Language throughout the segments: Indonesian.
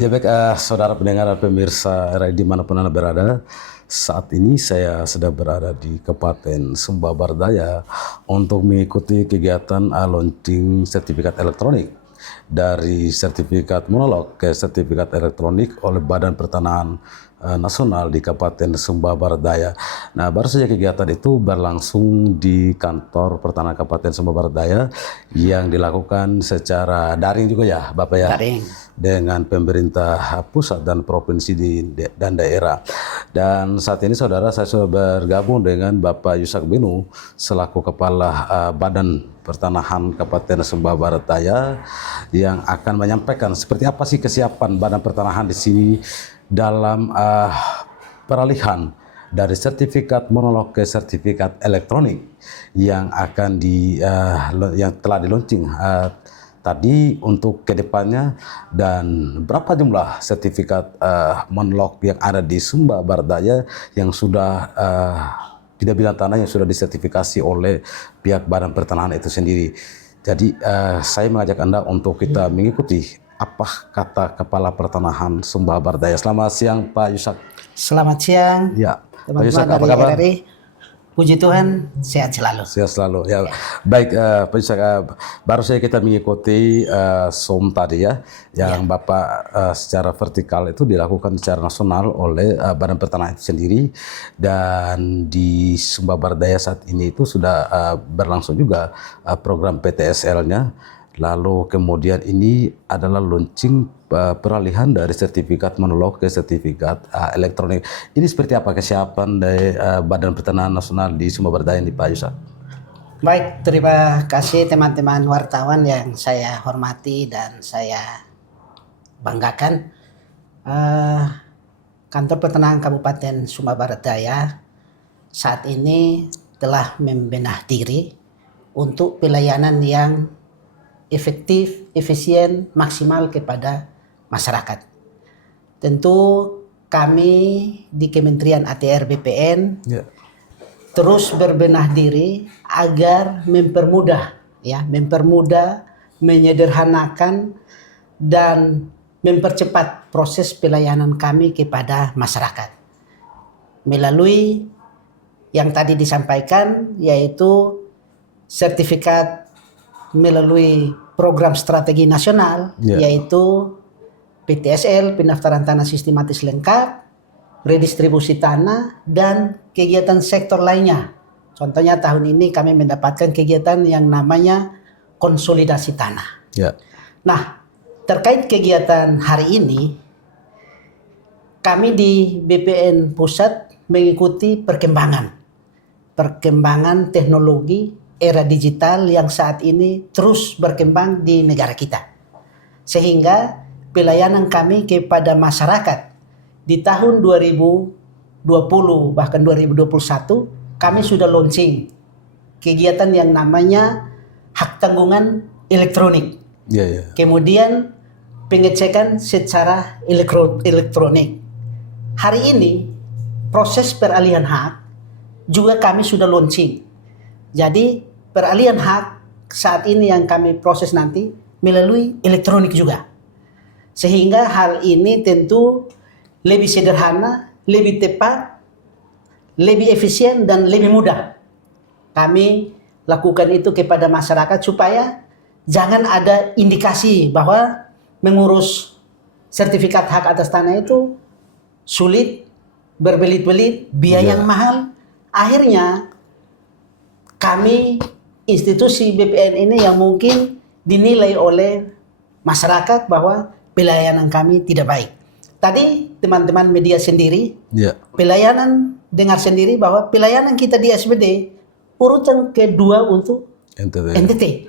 Ya baik, saudara pendengar dan pemirsa RRI dimanapun Anda berada, saat ini saya sedang berada di Kabupaten Sumba Barat Daya untuk mengikuti kegiatan launching sertifikat elektronik dari sertifikat monolog ke sertifikat elektronik oleh Badan Pertanahan Nasional di Kabupaten Sumba Barat Daya. Nah, baru saja kegiatan itu berlangsung di kantor Pertanahan Kabupaten Sumba Barat Daya yang dilakukan secara daring juga ya, Bapak ya, Daring. dengan pemerintah pusat dan provinsi dan daerah. Dan saat ini saudara, saya sudah bergabung dengan Bapak Yusak Benu selaku Kepala Badan Pertanahan Kabupaten Sumba Barat Daya yang akan menyampaikan seperti apa sih kesiapan Badan Pertanahan di sini dalam peralihan dari sertifikat monolog ke sertifikat elektronik yang akan yang telah di-launching tadi untuk kedepannya, dan berapa jumlah sertifikat monolog yang ada di Sumba Barat Daya yang sudah tidak bilang tanah yang sudah disertifikasi oleh pihak Badan Pertanahan itu sendiri. Jadi saya mengajak Anda untuk kita mengikuti apa kata Kepala Pertanahan Sumba Barat Daya. Selamat siang Pak Yusak. Selamat siang, Ya, Pak teman-teman Yusak, apa dari kabar? RRI. Puji Tuhan, sehat selalu. Sehat selalu. Ya, baik, Pak Yusak, baru saja kita mengikuti SOM tadi ya, yang Bapak secara vertikal itu dilakukan secara nasional oleh Badan Pertanahan itu sendiri, dan di Sumba Barat Daya saat ini itu sudah berlangsung juga program PTSL-nya. Lalu kemudian ini adalah launching peralihan dari sertifikat monolog ke sertifikat elektronik. Ini seperti apa kesiapan dari Badan Pertanahan Nasional di Sumba Barat Daya ini, Pak Yusak? Baik, terima kasih teman-teman wartawan yang saya hormati dan saya banggakan. Kantor Pertanahan Kabupaten Sumba Barat Daya saat ini telah membenah diri untuk pelayanan yang efektif, efisien, maksimal kepada masyarakat. Tentu kami di Kementerian ATR BPN terus berbenah diri agar mempermudah, menyederhanakan dan mempercepat proses pelayanan kami kepada masyarakat melalui yang tadi disampaikan, yaitu sertifikat melalui program strategi nasional, yaitu PTSL, pendaftaran tanah sistematis lengkap, redistribusi tanah, dan kegiatan sektor lainnya. Contohnya tahun ini kami mendapatkan kegiatan yang namanya konsolidasi tanah. Nah, terkait kegiatan hari ini, kami di BPN Pusat mengikuti perkembangan teknologi era digital yang saat ini terus berkembang di negara kita. Sehingga pelayanan kami kepada masyarakat di tahun 2020 bahkan 2021 kami sudah launching kegiatan yang namanya hak tanggungan elektronik. Kemudian pengecekan secara elektronik. Hari ini proses peralihan hak juga kami sudah launching. Jadi peralihan hak saat ini yang kami proses nanti melalui elektronik juga. Sehingga hal ini tentu lebih sederhana, lebih tepat, lebih efisien, dan lebih mudah. Kami lakukan itu kepada masyarakat supaya jangan ada indikasi bahwa mengurus sertifikat hak atas tanah itu sulit, berbelit-belit, biaya yang mahal. Akhirnya kami institusi BPN ini yang mungkin dinilai oleh masyarakat bahwa pelayanan kami tidak baik. Tadi teman-teman media sendiri, pelayanan dengar sendiri bahwa pelayanan kita di SPD urutan kedua untuk NTT.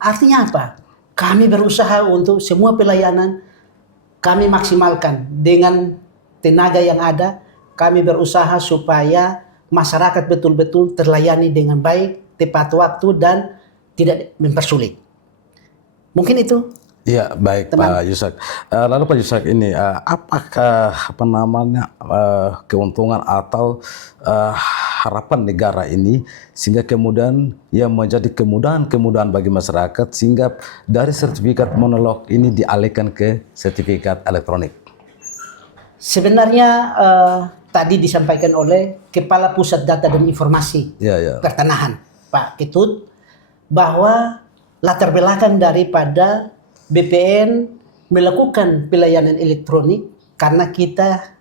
Artinya apa? Kami berusaha untuk semua pelayanan kami maksimalkan dengan tenaga yang ada. Kami berusaha supaya masyarakat betul-betul terlayani dengan baik, tepat waktu, dan tidak mempersulit. Mungkin itu. Iya, baik Pak Yusak. Lalu Pak Yusak ini, apakah keuntungan atau harapan negara ini sehingga kemudian yang menjadi kemudahan bagi masyarakat sehingga dari sertifikat monolog ini dialihkan ke sertifikat elektronik? Sebenarnya tadi disampaikan oleh Kepala Pusat Data dan Informasi Pertanahan, Pak Ketut, bahwa latar belakang daripada BPN melakukan pelayanan elektronik karena kita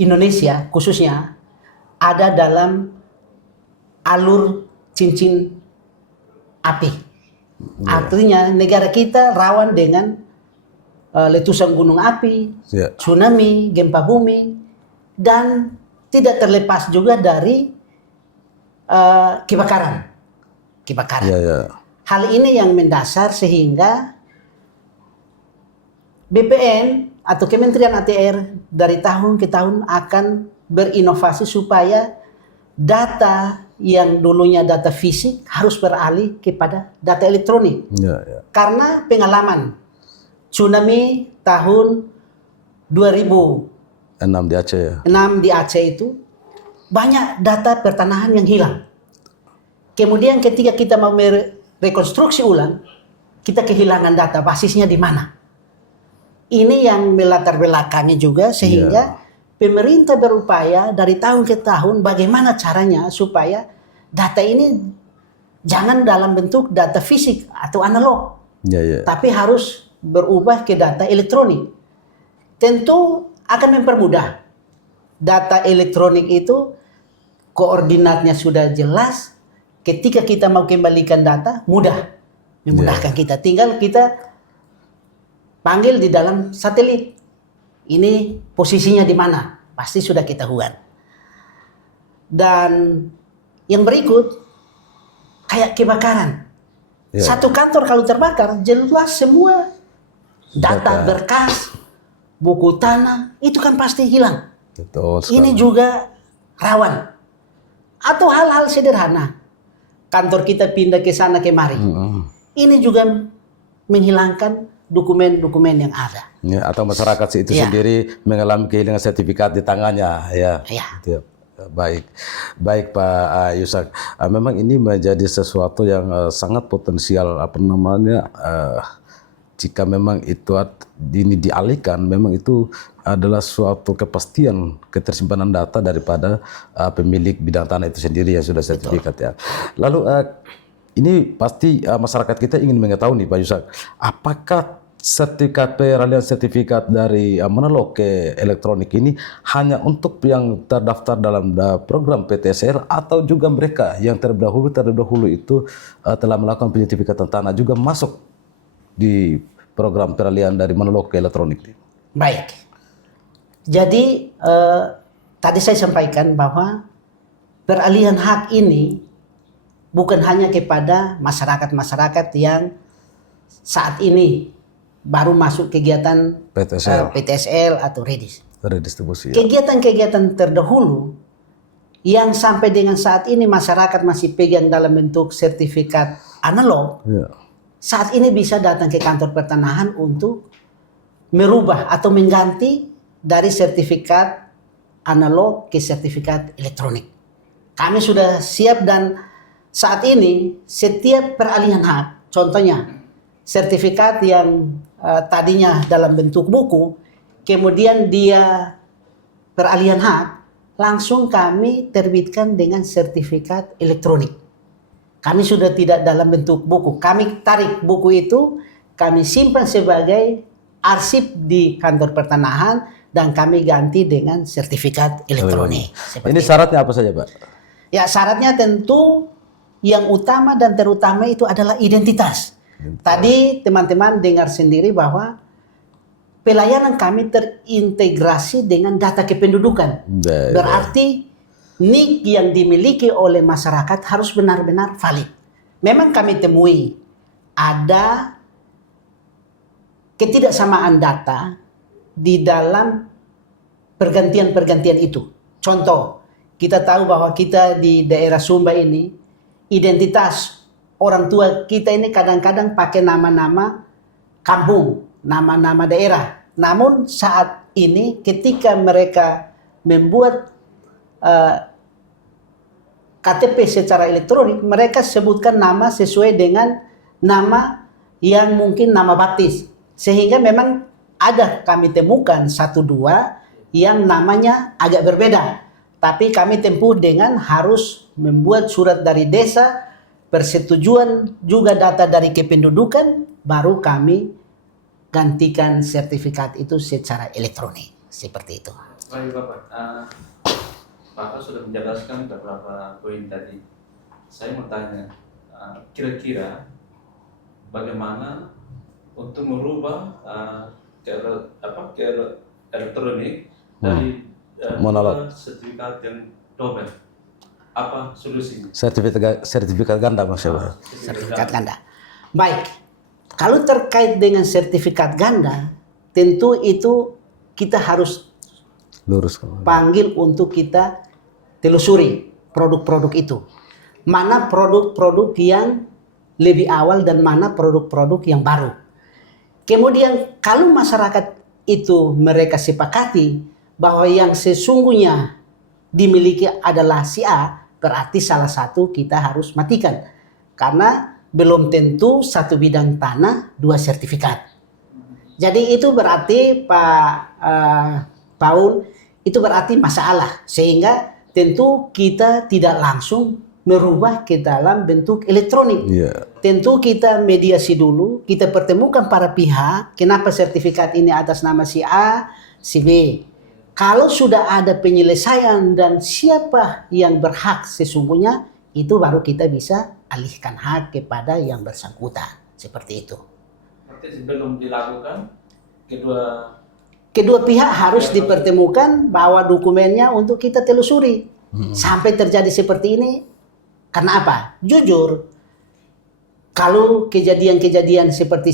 Indonesia khususnya ada dalam alur cincin api. Artinya negara kita rawan dengan letusan gunung api, tsunami, gempa bumi, dan tidak terlepas juga dari kebakaran. Hal ini yang mendasar sehingga BPN atau Kementerian ATR dari tahun ke tahun akan berinovasi supaya data yang dulunya data fisik harus beralih kepada data elektronik. Karena pengalaman tsunami tahun 2006 di Aceh, 6 di Aceh itu banyak data pertanahan yang hilang. Kemudian ketika kita mau merekonstruksi ulang, kita kehilangan data basisnya di mana. Ini yang melatar belakangi juga sehingga pemerintah berupaya dari tahun ke tahun bagaimana caranya supaya data ini jangan dalam bentuk data fisik atau analog, tapi harus berubah ke data elektronik. Tentu akan mempermudah. Data elektronik itu koordinatnya sudah jelas. Ketika kita mau kembalikan data, mudah. Memudahkan kita. Tinggal kita panggil di dalam satelit. Ini posisinya di mana? Pasti sudah ketahuan. Dan yang berikut, kayak kebakaran. Satu kantor kalau terbakar, jelas semua data berkas, buku tanah, itu kan pasti hilang. Betul sekali. Ini juga rawan. Atau hal-hal sederhana. Kantor kita pindah ke sana kemari. Ini juga menghilangkan dokumen-dokumen yang ada. Atau masyarakat itu sendiri mengalami kehilangan sertifikat di tangannya. Baik Pak Yusak. Memang ini menjadi sesuatu yang sangat potensial jika memang itu ini dialihkan, memang itu adalah suatu kepastian ketersimpanan data daripada pemilik bidang tanah itu sendiri yang sudah sertifikat. Lalu ini pasti masyarakat kita ingin mengetahui nih Pak Yusak, apakah peralihan sertifikat dari analog ke elektronik ini hanya untuk yang terdaftar dalam program PTSL atau juga mereka yang terdahulu itu telah melakukan penyertifikatan tanah juga masuk di program peralihan dari analog ke elektronik? Baik. Jadi tadi saya sampaikan bahwa peralihan hak ini bukan hanya kepada masyarakat-masyarakat yang saat ini baru masuk kegiatan PTSL atau redistribusi. Kegiatan-kegiatan terdahulu yang sampai dengan saat ini masyarakat masih pegang dalam bentuk sertifikat analog, saat ini bisa datang ke kantor pertanahan untuk merubah atau mengganti dari sertifikat analog ke sertifikat elektronik. Kami sudah siap dan saat ini setiap peralihan hak, contohnya sertifikat yang tadinya dalam bentuk buku, kemudian dia peralihan hak, langsung kami terbitkan dengan sertifikat elektronik. Kami sudah tidak dalam bentuk buku. Kami tarik buku itu, kami simpan sebagai arsip di kantor pertanahan dan kami ganti dengan sertifikat elektronik. Ini syaratnya apa saja, Pak? Ya, syaratnya tentu yang utama dan terutama itu adalah identitas. Tadi teman-teman dengar sendiri bahwa pelayanan kami terintegrasi dengan data kependudukan. Berarti NIK yang dimiliki oleh masyarakat harus benar-benar valid. Memang kami temui ada ketidaksamaan data di dalam pergantian-pergantian itu. Contoh, kita tahu bahwa kita di daerah Sumba ini identitas orang tua kita ini kadang-kadang pakai nama-nama kampung, nama-nama daerah. Namun saat ini ketika mereka membuat KTP secara elektronik, mereka sebutkan nama sesuai dengan nama yang mungkin nama baptis. Sehingga memang ada kami temukan 1-2 yang namanya agak berbeda. Tapi kami tempuh dengan harus membuat surat dari desa, persetujuan juga data dari kependudukan, baru kami gantikan sertifikat itu secara elektronik. Seperti itu. Baik Bapak, Bapak sudah menjelaskan beberapa poin tadi. Saya mau tanya, kira-kira bagaimana untuk merubah ke elektronik dari Monolog. sertifikat yang double? Apa solusinya? Sertifikat ganda maksudnya. Sertifikat ganda. Baik, kalau terkait dengan sertifikat ganda, tentu itu kita harus Lurus. panggil untuk kita telusuri produk-produk itu. Mana produk-produk yang lebih awal dan mana produk-produk yang baru. Kemudian kalau masyarakat itu mereka sepakati bahwa yang sesungguhnya dimiliki adalah si A, berarti salah satu kita harus matikan. Karena belum tentu satu bidang tanah 2 sertifikat. Jadi itu berarti Pak Paul, itu berarti masalah. Sehingga tentu kita tidak langsung merubah ke dalam bentuk elektronik. Tentu kita mediasi dulu, kita pertemukan para pihak, kenapa sertifikat ini atas nama si A, si B. Kalau sudah ada penyelesaian dan siapa yang berhak sesungguhnya, itu baru kita bisa alihkan hak kepada yang bersangkutan. Seperti itu. Berarti sebelum dilakukan, kedua pihak harus dipertemukan, bawa dokumennya untuk kita telusuri. Sampai terjadi seperti ini, karena apa? Jujur, kalau kejadian-kejadian seperti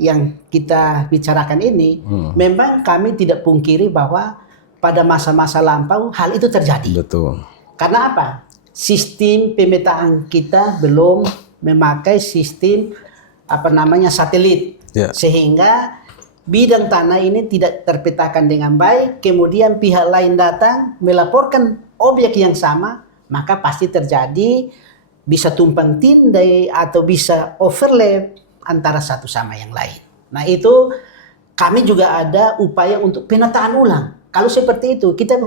yang kita bicarakan ini, memang kami tidak pungkiri bahwa pada masa-masa lampau hal itu terjadi. Betul. Karena apa? Sistem pemetaan kita belum memakai sistem satelit, sehingga bidang tanah ini tidak terpetakan dengan baik. Kemudian pihak lain datang melaporkan objek yang sama, maka pasti terjadi bisa tumpang tindih atau bisa overlap antara satu sama yang lain. Nah itu kami juga ada upaya untuk penataan ulang. Kalau seperti itu kita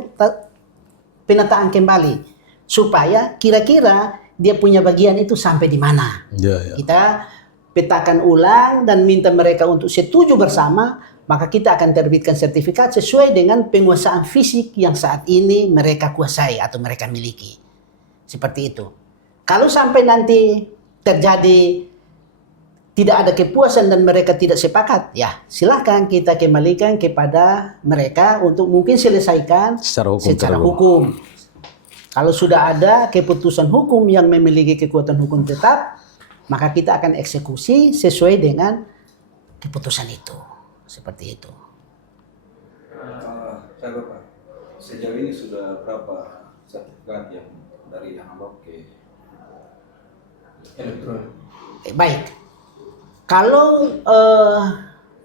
penataan kembali supaya kira-kira dia punya bagian itu sampai di mana. Kita petakan ulang dan minta mereka untuk setuju bersama, maka kita akan terbitkan sertifikat sesuai dengan penguasaan fisik yang saat ini mereka kuasai atau mereka miliki. Seperti itu. Kalau sampai nanti terjadi tidak ada kepuasan dan mereka tidak sepakat, ya silakan kita kembalikan kepada mereka untuk mungkin selesaikan secara hukum. Kalau sudah ada keputusan hukum yang memiliki kekuatan hukum tetap, maka kita akan eksekusi sesuai dengan keputusan itu. Seperti itu. Saya Bapak, sejauh ini sudah berapa sertifikat yang dari analog ke elektronik? Baik. Kalau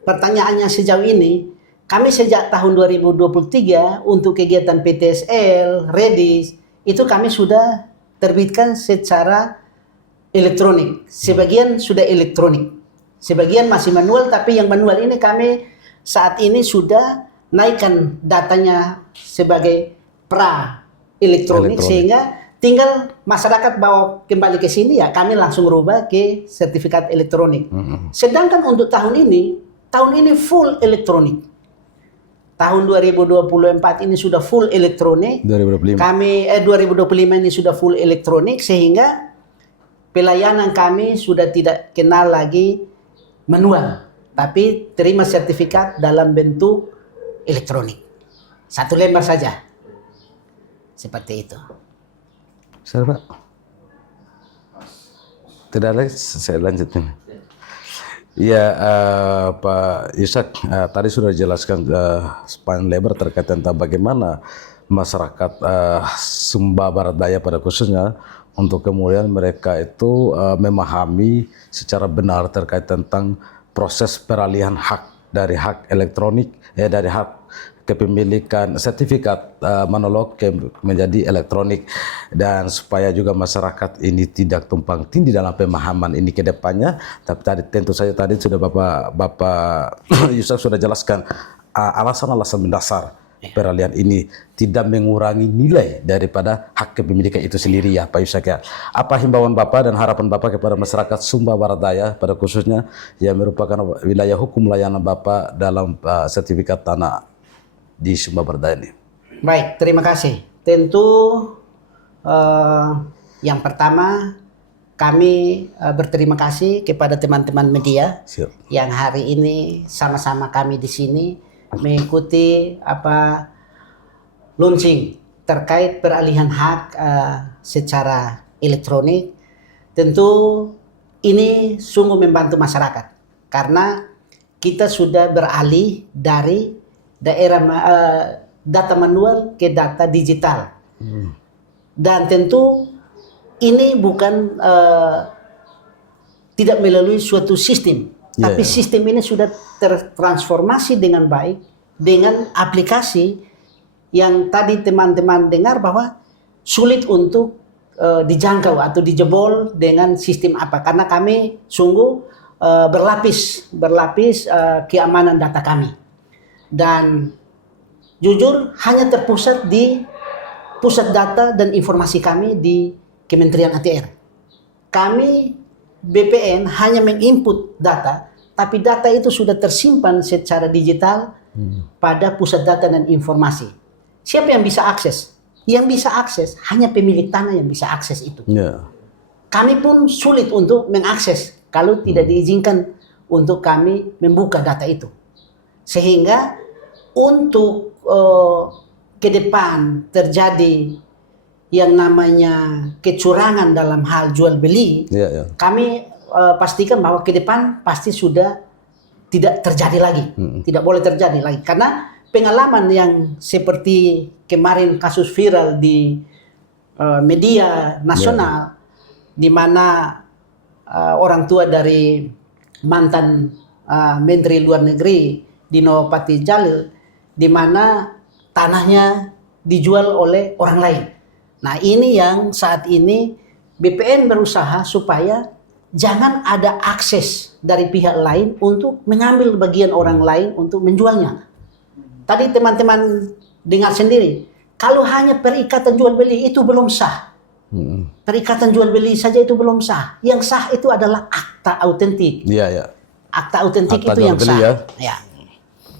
pertanyaannya sejauh ini, kami sejak tahun 2023 untuk kegiatan PTSL, Redis, itu kami sudah terbitkan secara elektronik. Sebagian sudah elektronik. Sebagian masih manual, tapi yang manual ini kami saat ini sudah naikkan datanya sebagai pra-elektronik, sehingga tinggal masyarakat bawa kembali ke sini, ya kami langsung rubah ke sertifikat elektronik. Sedangkan untuk tahun ini full elektronik. Tahun 2024 ini sudah full elektronik. 2025. Kami 2025 ini sudah full elektronik, sehingga pelayanan kami sudah tidak kenal lagi manual, tapi terima sertifikat dalam bentuk elektronik. 1 lembar saja. Seperti itu. Siapa Pak? Tidak lagi, saya lanjutin. Ya, Pak Yusak, tadi sudah dijelaskan sepanjang lebar terkait tentang bagaimana masyarakat Sumba Barat Daya pada khususnya untuk kemudian mereka itu memahami secara benar terkait tentang proses peralihan hak dari hak elektronik, dari hak kepemilikan sertifikat monolog menjadi elektronik, dan supaya juga masyarakat ini tidak tumpang tindih dalam pemahaman ini ke depannya. Tapi tadi tentu saja tadi sudah Bapak Yusuf sudah jelaskan alasan-alasan mendasar peralihan ini tidak mengurangi nilai daripada hak kepemilikan itu sendiri ya Pak Yusuf ya. Apa himbauan Bapak dan harapan Bapak kepada masyarakat Sumba Barat Daya pada khususnya yang merupakan wilayah hukum layanan Bapak dalam sertifikat tanah di Sumba Barat Daya ini? Baik, terima kasih. Tentu yang pertama kami berterima kasih kepada teman-teman media yang hari ini sama-sama kami di sini mengikuti launching terkait peralihan hak secara elektronik. Tentu ini sungguh membantu masyarakat karena kita sudah beralih dari daerah data manual ke data digital. Dan tentu ini bukan tidak melalui suatu sistem, tapi sistem ini sudah tertransformasi dengan baik dengan aplikasi yang tadi teman-teman dengar bahwa sulit untuk dijangkau atau dijebol dengan sistem apa, karena kami sungguh berlapis keamanan data kami. Dan jujur hanya terpusat di pusat data dan informasi kami di Kementerian ATR. Kami BPN hanya menginput data, tapi data itu sudah tersimpan secara digital pada pusat data dan informasi. Siapa yang bisa akses? Yang bisa akses hanya pemilik tanah yang bisa akses itu. Kami pun sulit untuk mengakses kalau tidak diizinkan untuk kami membuka data itu. Sehingga untuk ke depan terjadi yang namanya kecurangan dalam hal jual beli, kami pastikan bahwa ke depan pasti sudah tidak terjadi lagi, tidak boleh terjadi lagi. Karena pengalaman yang seperti kemarin kasus viral di media nasional, di mana orang tua dari mantan Menteri Luar Negeri Dino Patijalil, di mana tanahnya dijual oleh orang lain. Nah, ini yang saat ini BPN berusaha supaya jangan ada akses dari pihak lain untuk mengambil bagian orang lain untuk menjualnya. Tadi teman-teman dengar sendiri, kalau hanya perikatan jual beli itu belum sah. Perikatan jual beli saja itu belum sah. Yang sah itu adalah akta autentik. Akta autentik itu yang sah. Ya.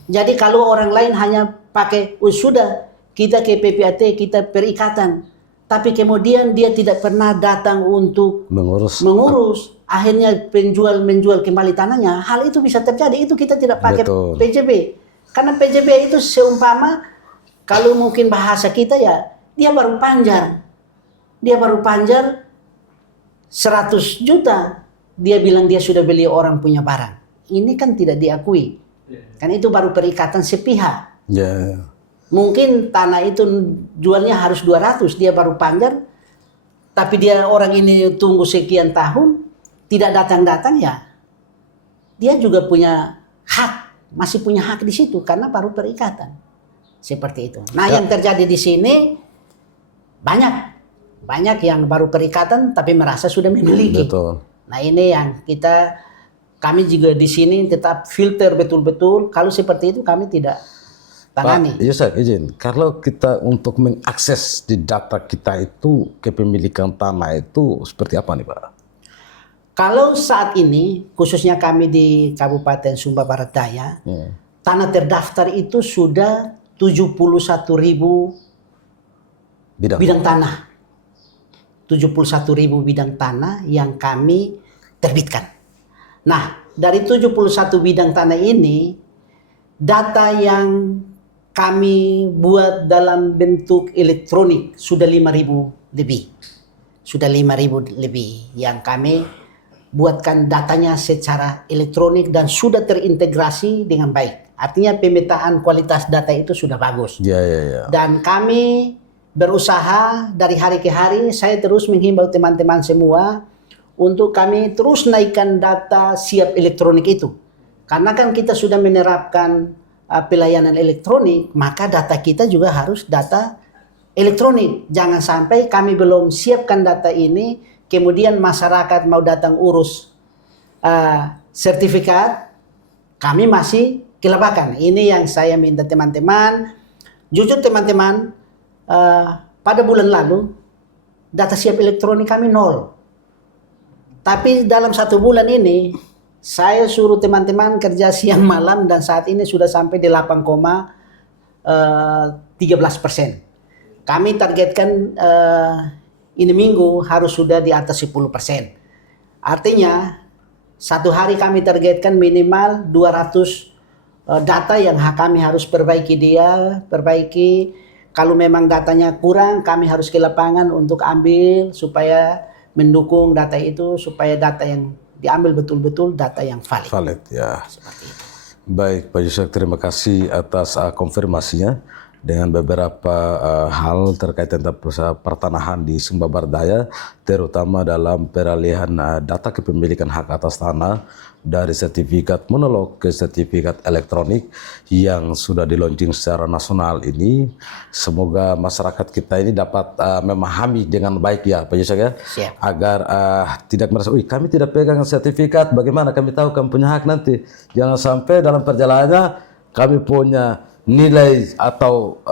Jadi kalau orang lain hanya pakai, sudah kita ke PPAT, kita perikatan, tapi kemudian dia tidak pernah datang untuk mengurus, akhirnya penjual menjual kembali tanahnya, hal itu bisa terjadi. Itu kita tidak pakai PJB. Karena PJB itu seumpama, kalau mungkin bahasa kita ya, dia baru panjar. Dia baru panjar 100 juta, dia bilang dia sudah beli orang punya barang. Ini kan tidak diakui. Kan itu baru perikatan sepihak. Mungkin tanah itu jualnya harus 200, dia baru panjar, tapi dia orang ini tunggu sekian tahun, tidak datang-datang ya, dia juga punya hak, masih punya hak di situ karena baru perikatan. Seperti itu. Nah, yang terjadi di sini banyak yang baru perikatan tapi merasa sudah memiliki. Nah, ini yang kami juga di sini tetap filter betul-betul. Kalau seperti itu kami tidak tangani. Pak Yusuf, izin. Kalau kita untuk mengakses di data kita itu kepemilikan tanah itu seperti apa nih Pak? Kalau saat ini, khususnya kami di Kabupaten Sumba Barat Daya, tanah terdaftar itu sudah 71.000 bidang tanah. 71.000 bidang tanah yang kami terbitkan. Nah, dari 71 bidang tanah ini, data yang kami buat dalam bentuk elektronik sudah 5.000 lebih. Sudah 5.000 lebih yang kami buatkan datanya secara elektronik dan sudah terintegrasi dengan baik. Artinya pemetaan kualitas data itu sudah bagus. Dan kami berusaha dari hari ke hari, saya terus menghimbau teman-teman semua untuk kami terus naikkan data siap elektronik itu. Karena kan kita sudah menerapkan pelayanan elektronik, maka data kita juga harus data elektronik. Jangan sampai kami belum siapkan data ini, kemudian masyarakat mau datang urus sertifikat, kami masih kelabakan. Ini yang saya minta teman-teman. Jujur teman-teman, pada bulan lalu data siap elektronik kami 0. Tapi dalam 1 bulan ini saya suruh teman-teman kerja siang malam dan saat ini sudah sampai di 8,13%. Kami targetkan ini minggu harus sudah di atas 10%. Artinya 1 hari kami targetkan minimal 200 data yang kami harus perbaiki. Kalau memang datanya kurang, kami harus ke lapangan untuk ambil supaya mendukung data itu, supaya data yang diambil betul-betul data yang valid. Valid ya. Baik Pak Yusak, terima kasih atas konfirmasinya dengan beberapa hal terkait tentang pertanahan di Sumba Barat Daya, terutama dalam peralihan data kepemilikan hak atas tanah dari sertifikat monolog ke sertifikat elektronik yang sudah di-launching secara nasional ini. Semoga masyarakat kita ini dapat memahami dengan baik ya Pak Yusak ya. Siap. Agar tidak merasa, kami tidak pegang sertifikat, bagaimana kami tahu kami punya hak nanti. Jangan sampai dalam perjalanannya kami punya nilai atau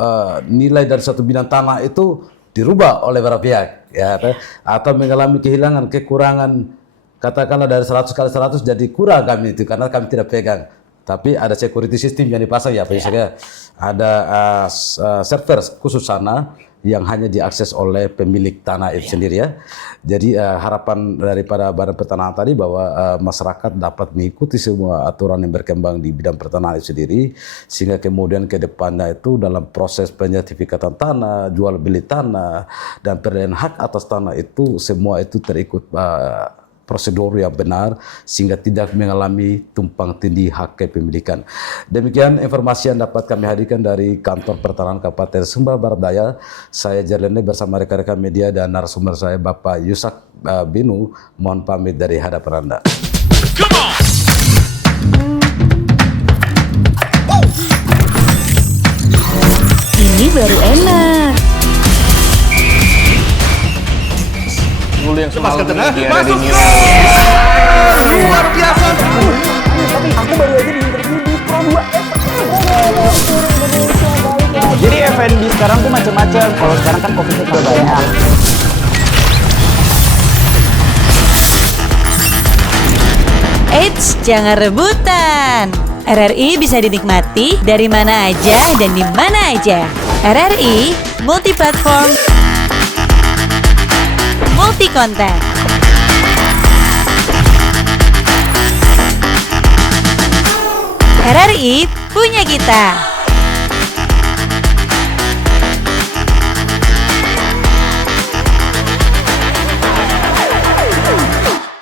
nilai dari satu bidang tanah itu dirubah oleh beberapa pihak ya, atau mengalami kehilangan, kekurangan, katakanlah dari 100 kali 100 jadi kurang kami itu karena kami tidak pegang. Tapi ada security system yang dipasang ya Pak Yusak ya. Ada server khusus sana yang hanya diakses oleh pemilik tanah itu sendiri ya. Jadi harapan daripada Badan Pertanahan tadi bahwa masyarakat dapat mengikuti semua aturan yang berkembang di bidang pertanahan itu sendiri, sehingga kemudian ke depannya itu dalam proses penyertifikatan tanah, jual beli tanah, dan peralihan hak atas tanah itu semua itu terikut prosedur yang benar sehingga tidak mengalami tumpang tindih hak kepemilikan. Demikian informasi yang dapat kami hadirkan dari Kantor Pertanahan Kabupaten Sumba Barat Daya. Saya Jerlene bersama rekan-rekan media dan narasumber saya Bapak Yusak Binu mohon pamit dari hadapan Anda. Ini baru enak. Dulu yang semalam di era di New Luar biasa. Aku baru aja diinterview di Pro 2 Jadi F&B sekarang tuh macam-macam. Kalau sekarang kan coffee shop banyak. Eits, jangan rebutan. RRI bisa dinikmati dari mana aja dan di mana aja. RRI multi-platform, multi-konten. RRI punya kita.